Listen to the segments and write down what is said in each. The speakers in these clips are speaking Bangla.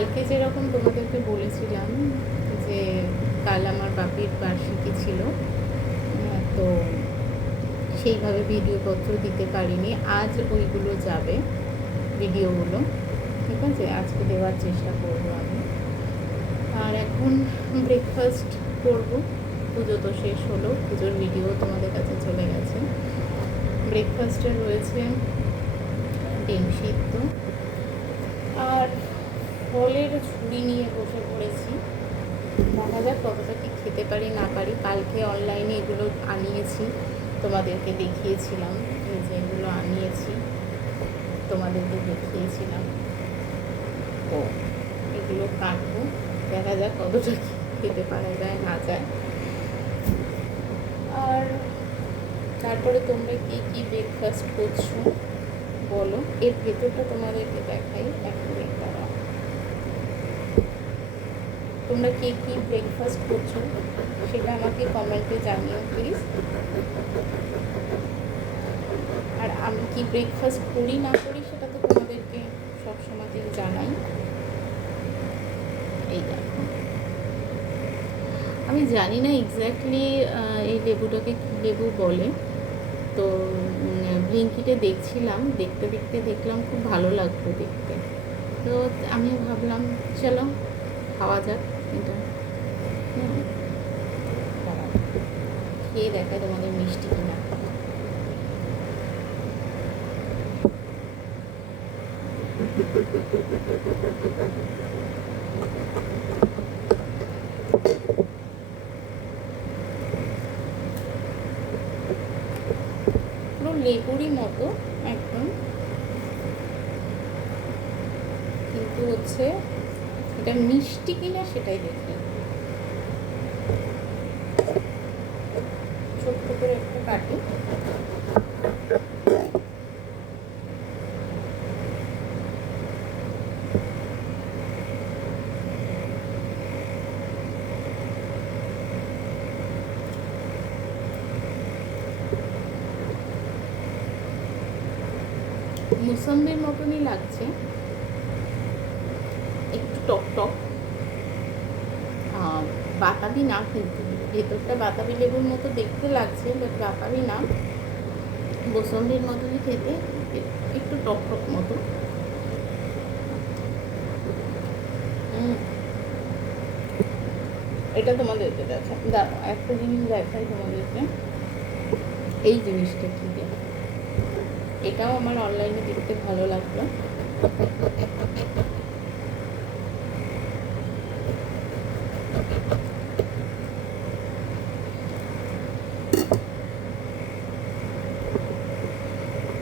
কালকে যেরকম তোমাদেরকে বলেছিলাম যে কাল আমার বাপির বার্ষিকী ছিল, তো সেইভাবে ভিডিওপত্র দিতে পারিনি। আজ ওইগুলো যাবে, ভিডিওগুলো, ঠিক আছে? আজকে দেওয়ার চেষ্টা করব আমি। আর এখন ব্রেকফাস্ট করব। পুজো তো শেষ হলো, পুজোর ভিডিও তোমাদের কাছে চলে গেছে। ব্রেকফাস্টে রয়েছে ডিম সিদ্ধ আর ফলের ঝুড়ি নিয়ে বসে পড়েছি। দেখা যাক কতটা কি খেতে পারি না পারি। কালকে অনলাইনে এগুলো আনিয়েছি, তোমাদেরকে দেখিয়েছিলাম, এই যে এগুলো আনিয়েছি তোমাদেরকে দেখিয়েছিলাম। তো এগুলো কাটবো, দেখা যাক কতটা কি খেতে পারা যায় না যায়। আর তারপরে তোমরা কি কি ব্রেকফাস্ট করছো বলো। এর ভেতরটা তোমাদেরকে দেখাই এক মিনিট দাঁড়াও। তোমরা কে কী ব্রেকফাস্ট করছো সেটা আমাকে কমেন্টে জানিও প্লিজ। আর আমি কি ব্রেকফাস্ট করি না করি সেটা তো তোমাদেরকে সবসময়তেই জানাই। এই দেখো, আমি জানি না এক্স্যাক্টলি এই লেবুটাকে কী লেবু বলে। তো ব্লিঙ্কিটে দেখছিলাম, দেখতে দেখতে দেখলাম খুব ভালো লাগতো দেখতে। তো আমি ভাবলাম চলো খাওয়া যাক এটা। খেয়ে দেখায় তোমাদের মিষ্টি কিনা। পুরো লেবুরই মতো একদম, কিন্তু হচ্ছে এটা মিষ্টি কিনা সেটাই দেখি। ছোট্ট করে একটু কাটি। মুসাম্বির মতনই লাগছে, একটু টক টক, বাতাবি না, কিন্তু ভেতরটা বাতাবি লেবুর মতো দেখতে লাগছে, বাট বাতাবি না, মোসাম্বির মতনই খেতে, একটু টক টক মতো। এটা তোমাদেরকে দেখা, একটা জিনিস দেখাই তোমাদেরকে, এই জিনিসটা কি দেখ, এটাও আমার অনলাইনে দেখতে ভালো লাগলো।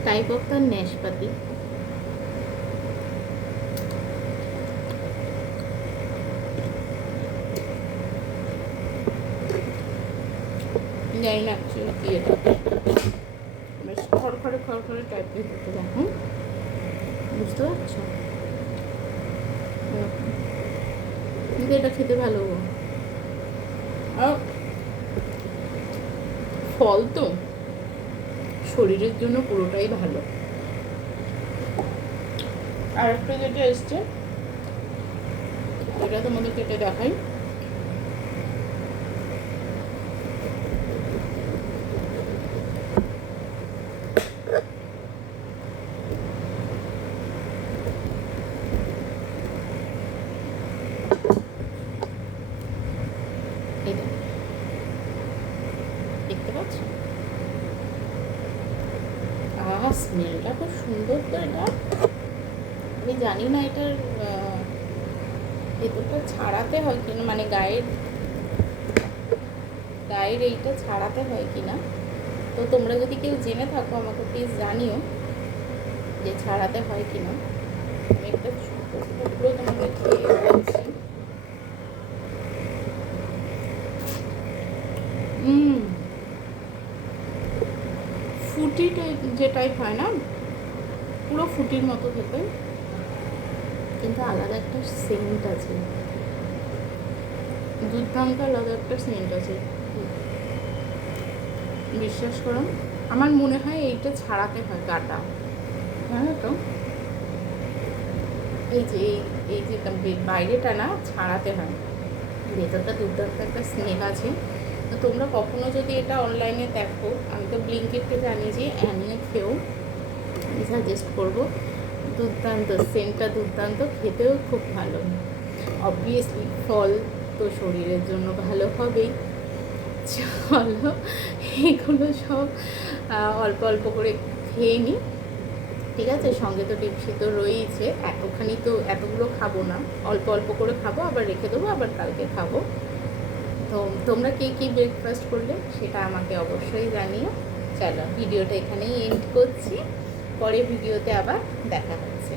টাইপ অফ দ্য নাশপাতি। জানি না অ্যাকচুয়ালি কি এটা, বেশ খড়খড়ে খড়খড়ে টাইপের হতে দেখুন, বুঝতে পারছো? কিন্তু এটা খেতে ভালো, আর ফল তো শরীরের জন্য পুরোটাই ভালো। আর একটা যেটা এসছে এটা তোমাদের কেটে দেখাই। এটা দেখতে পাচ্ছ? স্মেলটা খুব সুন্দর তো এটা। আমি জানি না এটার ভেতরটা ছাড়াতে হয় কিনা, মানে গায়ের এইটা ছাড়াতে হয় কিনা। তো তোমরা যদি কেউ জেনে থাকো আমাকে প্লিজ জানিও যে ছাড়াতে হয় কিনা। আমি একটা ছোটো টুকরো তোমাকে খেয়ে বলছি। ফুটি যে টাইপ হয় না, পুরো ফুটির মতো খেতে, কিন্তু আলাদা একটা সেন্ট আছে, দুর্দান্ত আলাদা একটা সেন্ট আছে, বিশ্বাস করো। আমার মনে হয় এইটা ছাড়াতে হয় গাটা, জানো তো? এই যে বাইরেটা না ছাড়াতে হয়, ভেতরটা দুর্দান্ত একটা স্মেল আছে। তো তোমরা কখনো যদি এটা অনলাইনে দেখো, আমি তো ব্লিঙ্কিটকে জানিয়েছি, আনিয়ে খেও, আমি সাজেস্ট করবো। দুর্দান্ত সেন্টটা, দুর্দান্ত, খেতেও খুব ভালো। অবভিয়াসলি ফল তো শরীরের জন্য ভালো হবেই। চলো এগুলো সব অল্প অল্প করে খেয়ে নিই, ঠিক আছে? সঙ্গে তো টিপসি তো রয়েইছে, এতগুলো খাবো না, অল্প অল্প করে খাবো, আবার রেখে দেবো, আবার কালকে খাবো। তো তোমরা কে কী ব্রেকফাস্ট করলে সেটা আমাকে অবশ্যই জানিও। চলো ভিডিওটা এখানেই এন্ড করছি, পরে ভিডিওতে আবার দেখা হচ্ছে।